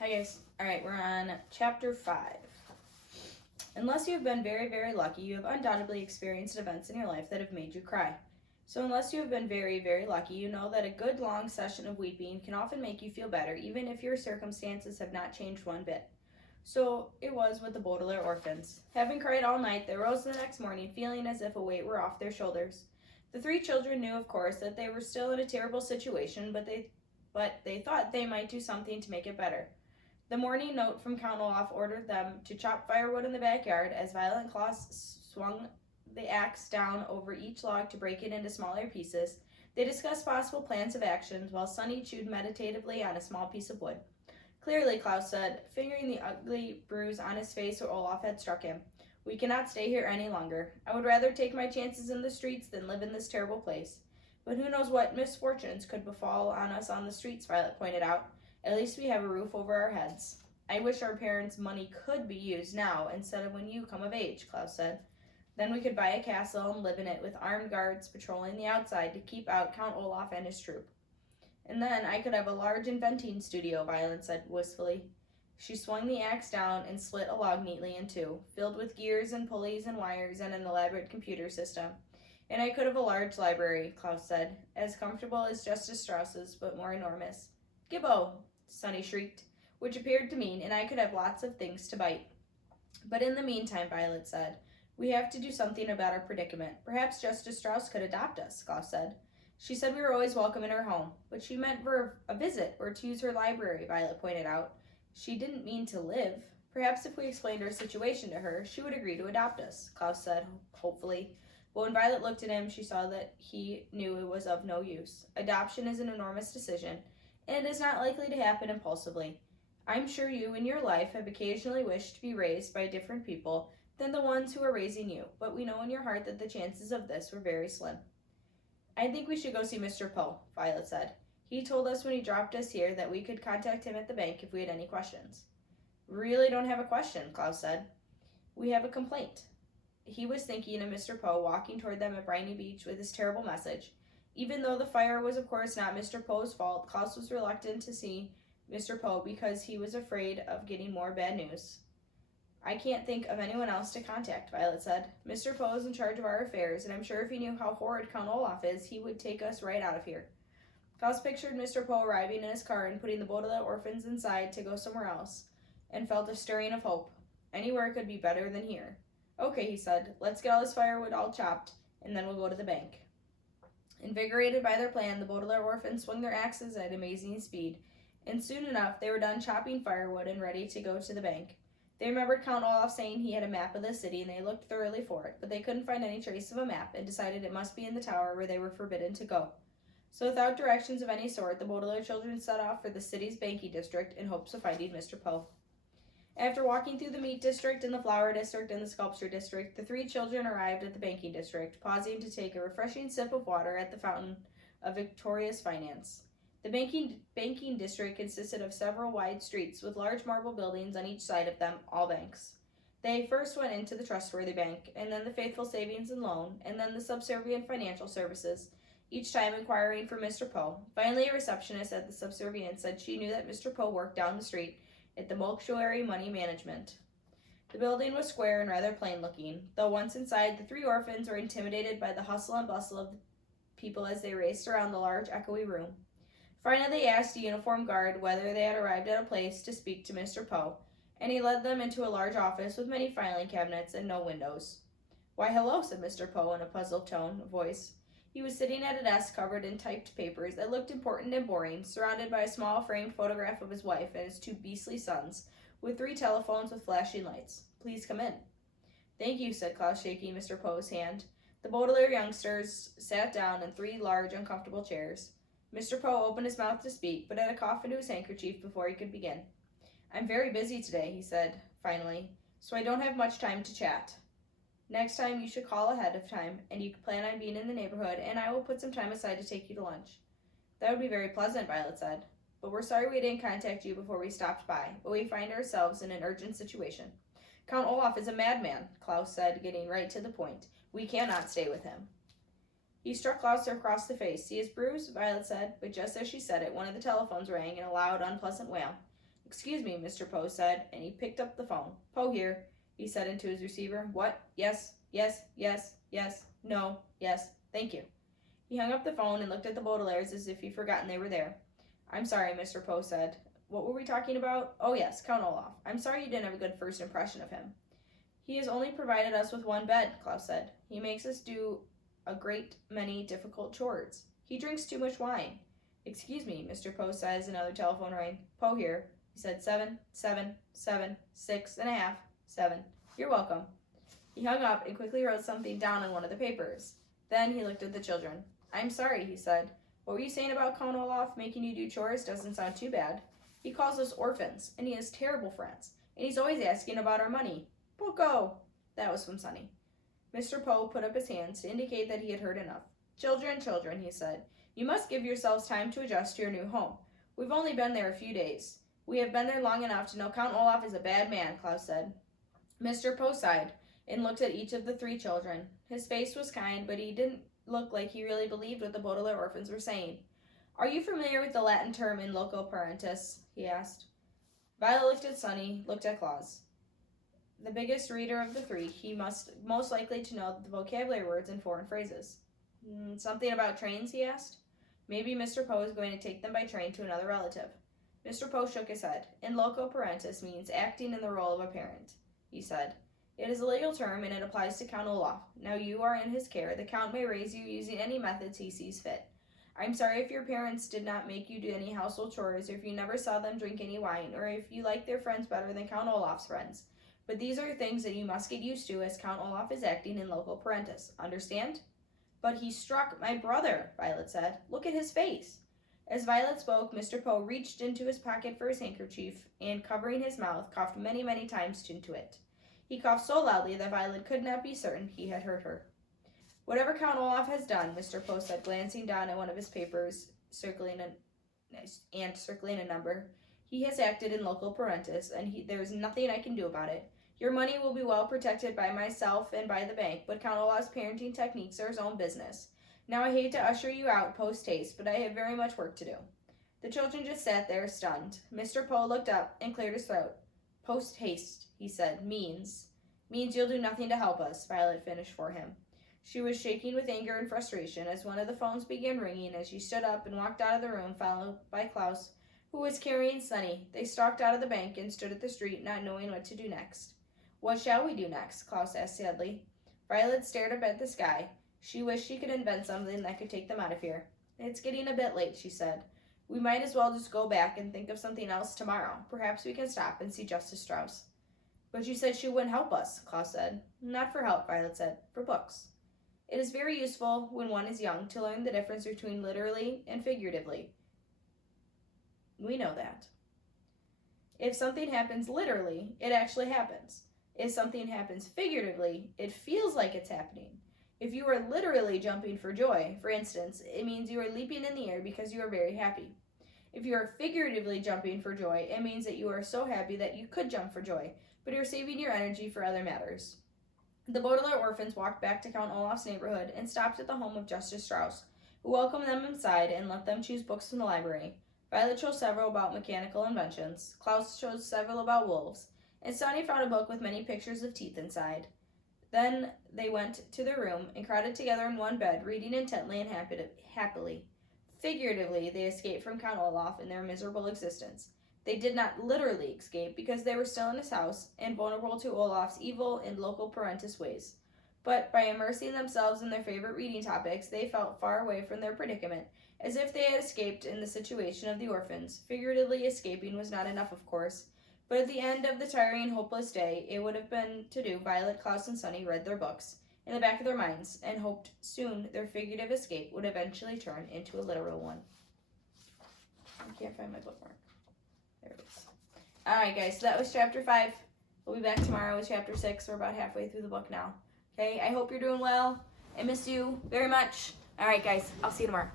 Hi guys. Alright, we're on chapter 5. Unless you have been very, very lucky, you have undoubtedly experienced events in your life that have made you cry. So unless you have been very, very lucky, you know that a good long session of weeping can often make you feel better, even if your circumstances have not changed one bit. So it was with the Baudelaire orphans. Having cried all night, they rose the next morning feeling as if a weight were off their shoulders. The 3 children knew, of course, that they were still in a terrible situation, but they thought they might do something to make it better. The morning note from Count Olaf ordered them to chop firewood in the backyard as Violent Claus swung the axe down over each log to break it into smaller pieces. They discussed possible plans of action while Sonny chewed meditatively on a small piece of wood. Clearly, Klaus said, fingering the ugly bruise on his face where Olaf had struck him. We cannot stay here any longer. I would rather take my chances in the streets than live in this terrible place. But who knows what misfortunes could befall on us on the streets, Violet pointed out. At least we have a roof over our heads. I wish our parents' money could be used now instead of when you come of age, Klaus said. Then we could buy a castle and live in it with armed guards patrolling the outside to keep out Count Olaf and his troop. And then I could have a large inventing studio, Violet said wistfully. She swung the axe down and split a log neatly in 2, filled with gears and pulleys and wires and an elaborate computer system. And I could have a large library, Klaus said, as comfortable as Justice Strauss's, but more enormous. Gibbo, Sonny shrieked, which appeared to mean, and I could have lots of things to bite. But in the meantime, Violet said, we have to do something about our predicament. Perhaps Justice Strauss could adopt us, Klaus said. She said we were always welcome in her home, but she meant for a visit or to use her library, Violet pointed out. She didn't mean to live. Perhaps if we explained our situation to her, she would agree to adopt us, Klaus said, hopefully. But when Violet looked at him, she saw that he knew it was of no use. Adoption is an enormous decision, and it is not likely to happen impulsively. I'm sure you in your life have occasionally wished to be raised by different people than the ones who are raising you, but we know in your heart that the chances of this were very slim. I think we should go see Mr. Poe, Violet said. He told us when he dropped us here that we could contact him at the bank if we had any questions. Really don't have a question, Klaus said. We have a complaint. He was thinking of Mr. Poe walking toward them at Briny Beach with his terrible message. Even though the fire was of course not Mr. Poe's fault, Klaus was reluctant to see Mr. Poe because he was afraid of getting more bad news. I can't think of anyone else to contact, Violet said. Mr. Poe is in charge of our affairs, and I'm sure if he knew how horrid Count Olaf is, he would take us right out of here. Klaus pictured Mr. Poe arriving in his car and putting the Baudelaire orphans inside to go somewhere else, and felt a stirring of hope. Anywhere could be better than here. Okay, he said, let's get all this firewood all chopped, and then we'll go to the bank. Invigorated by their plan, the Baudelaire orphans swung their axes at amazing speed, and soon enough they were done chopping firewood and ready to go to the bank. They remembered Count Olaf saying he had a map of the city, and they looked thoroughly for it, but they couldn't find any trace of a map and decided it must be in the tower where they were forbidden to go. So without directions of any sort, the Baudelaire children set off for the city's banking district in hopes of finding Mr. Poe. After walking through the meat district and the flower district and the sculpture district, the 3 children arrived at the banking district, pausing to take a refreshing sip of water at the fountain of victorious finance. The banking district consisted of several wide streets with large marble buildings on each side of them, all banks. They first went into the trustworthy bank, and then the faithful savings and loan, and then the subservient financial services, each time inquiring for Mr. Poe. Finally, a receptionist at the subservient said she knew that Mr. Poe worked down the street at the Mortuary Money Management. The building was square and rather plain-looking, though once inside, the 3 orphans were intimidated by the hustle and bustle of the people as they raced around the large, echoey room. Finally, they asked a uniformed guard whether they had arrived at a place to speak to Mr. Poe, and he led them into a large office with many filing cabinets and no windows. Why, hello, said Mr. Poe in a puzzled tone of voice. He was sitting at a desk covered in typed papers that looked important and boring, surrounded by a small framed photograph of his wife and his 2 beastly sons, with 3 telephones with flashing lights. Please come in. Thank you, said Klaus, shaking Mr. Poe's hand. The Baudelaire youngsters sat down in 3 large, uncomfortable chairs. Mr. Poe opened his mouth to speak, but had a cough into his handkerchief before he could begin. I'm very busy today, he said, finally, so I don't have much time to chat. Next time you should call ahead of time, and you can plan on being in the neighborhood, and I will put some time aside to take you to lunch. That would be very pleasant, Violet said. But we're sorry we didn't contact you before we stopped by, but we find ourselves in an urgent situation. Count Olaf is a madman, Klaus said, getting right to the point. We cannot stay with him. He struck Klaus across the face. See his bruise? Violet said, but just as she said it, one of the telephones rang in a loud, unpleasant wail. Excuse me, Mr. Poe said, and he picked up the phone. Poe here, he said into his receiver. What? Yes, yes, yes, yes, no, yes, thank you. He hung up the phone and looked at the Baudelaires as if he'd forgotten they were there. I'm sorry, Mr. Poe said. What were we talking about? Oh, yes, Count Olaf. I'm sorry you didn't have a good first impression of him. He has only provided us with one bed, Klaus said. He makes us do a great many difficult chores. He drinks too much wine. Excuse me, Mr. Poe said as another telephone rang. Poe here. He said 7, 7, 7, 6.5, 7. You're welcome. He hung up and quickly wrote something down on one of the papers. Then he looked at the children. I'm sorry, he said. What were you saying about Count Olaf making you do chores? Doesn't sound too bad. He calls us orphans, and he has terrible friends, and he's always asking about our money. Poco! That was from Sonny. Mr. Poe put up his hands to indicate that he had heard enough. Children, children, he said, you must give yourselves time to adjust to your new home. We've only been there a few days. We have been there long enough to know Count Olaf is a bad man, Klaus said. Mr. Poe sighed and looked at each of the 3 children. His face was kind, but he didn't look like he really believed what the Baudelaire orphans were saying. Are you familiar with the Latin term in loco parentis? He asked. Violet looked at Sonny, looked at Klaus. The biggest reader of the 3, he must most likely to know the vocabulary words and foreign phrases. Something about trains, he asked. Maybe Mr. Poe is going to take them by train to another relative. Mr. Poe shook his head. In loco parentis means acting in the role of a parent, he said. It is a legal term and it applies to Count Olaf. Now you are in his care. The Count may raise you using any methods he sees fit. I'm sorry if your parents did not make you do any household chores, or if you never saw them drink any wine, or if you like their friends better than Count Olaf's friends. But these are things that you must get used to as Count Olaf is acting in loco parentis. Understand? But he struck my brother, Violet said. Look at his face. As Violet spoke, Mr. Poe reached into his pocket for his handkerchief and, covering his mouth, coughed many, many times into it. He coughed so loudly that Violet could not be certain he had heard her. Whatever Count Olaf has done, Mr. Poe said, glancing down at one of his papers, circling a number, he has acted in loco parentis, and there is nothing I can do about it. Your money will be well protected by myself and by the bank, but Count Olaf's parenting techniques are his own business. Now I hate to usher you out post-haste, but I have very much work to do. The children just sat there, stunned. Mr. Poe looked up and cleared his throat. Post-haste, he said, means you'll do nothing to help us, Violet finished for him. She was shaking with anger and frustration as one of the phones began ringing as she stood up and walked out of the room, followed by Klaus, who was carrying Sonny. They stalked out of the bank and stood at the street, not knowing what to do next. What shall we do next? Klaus asked sadly. Violet stared up at the sky. She wished she could invent something that could take them out of here. It's getting a bit late, she said. We might as well just go back and think of something else tomorrow. Perhaps we can stop and see Justice Strauss. But you said she wouldn't help us, Klaus said. Not for help, Violet said. For books. It is very useful when one is young to learn the difference between literally and figuratively. We know that. If something happens literally, it actually happens. If something happens figuratively, it feels like it's happening. If you are literally jumping for joy, for instance, it means you are leaping in the air because you are very happy. If you are figuratively jumping for joy, it means that you are so happy that you could jump for joy, but you're saving your energy for other matters. The Baudelaire orphans walked back to Count Olaf's neighborhood and stopped at the home of Justice Strauss, who welcomed them inside and let them choose books from the library. Violet chose several about mechanical inventions, Klaus chose several about wolves, and Sonny found a book with many pictures of teeth inside. Then they went to their room and crowded together in one bed, reading intently and happily. Figuratively, they escaped from Count Olaf in their miserable existence. They did not literally escape because they were still in his house and vulnerable to Olaf's evil and loco parentis ways. But by immersing themselves in their favorite reading topics, they felt far away from their predicament, as if they had escaped in the situation of the orphans. Figuratively escaping was not enough, of course, but at the end of the tiring, hopeless day, it would have been to do. Violet, Klaus, and Sonny read their books in the back of their minds and hoped soon their figurative escape would eventually turn into a literal one. I can't find my bookmark. There it is. Alright, guys, so that was chapter 5. We'll be back tomorrow with chapter 6. We're about halfway through the book now. Okay, I hope you're doing well. I miss you very much. Alright, guys, I'll see you tomorrow.